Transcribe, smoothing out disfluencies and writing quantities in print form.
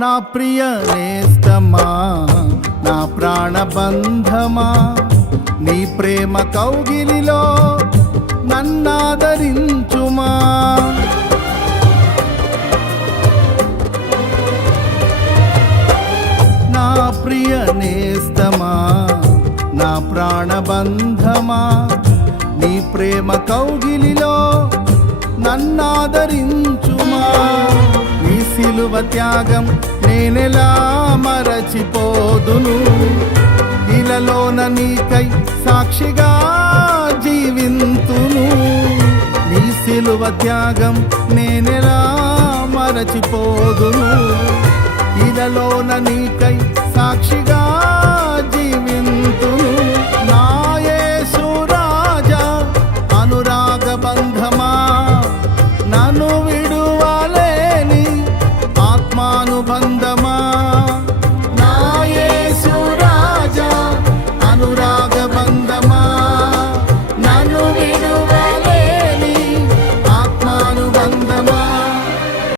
నా ప్రియ నేస్తమా, నా ప్రాణబంధమా, నీ ప్రేమ కౌగిలిలో నన్నాదరించుమా. నా ప్రియ నేస్తమా, నా ప్రాణబంధమా, నీ ప్రేమ కౌగిలిలో నన్నాదరించుమా. నీ సిలువ త్యాగం నేనెలా మరచిపోదును, ఇలలోన నీకై సాక్షిగా జీవింతును. నీ సిలువ త్యాగం నేనెలా మరచిపోదును, ఇలలోన నీకై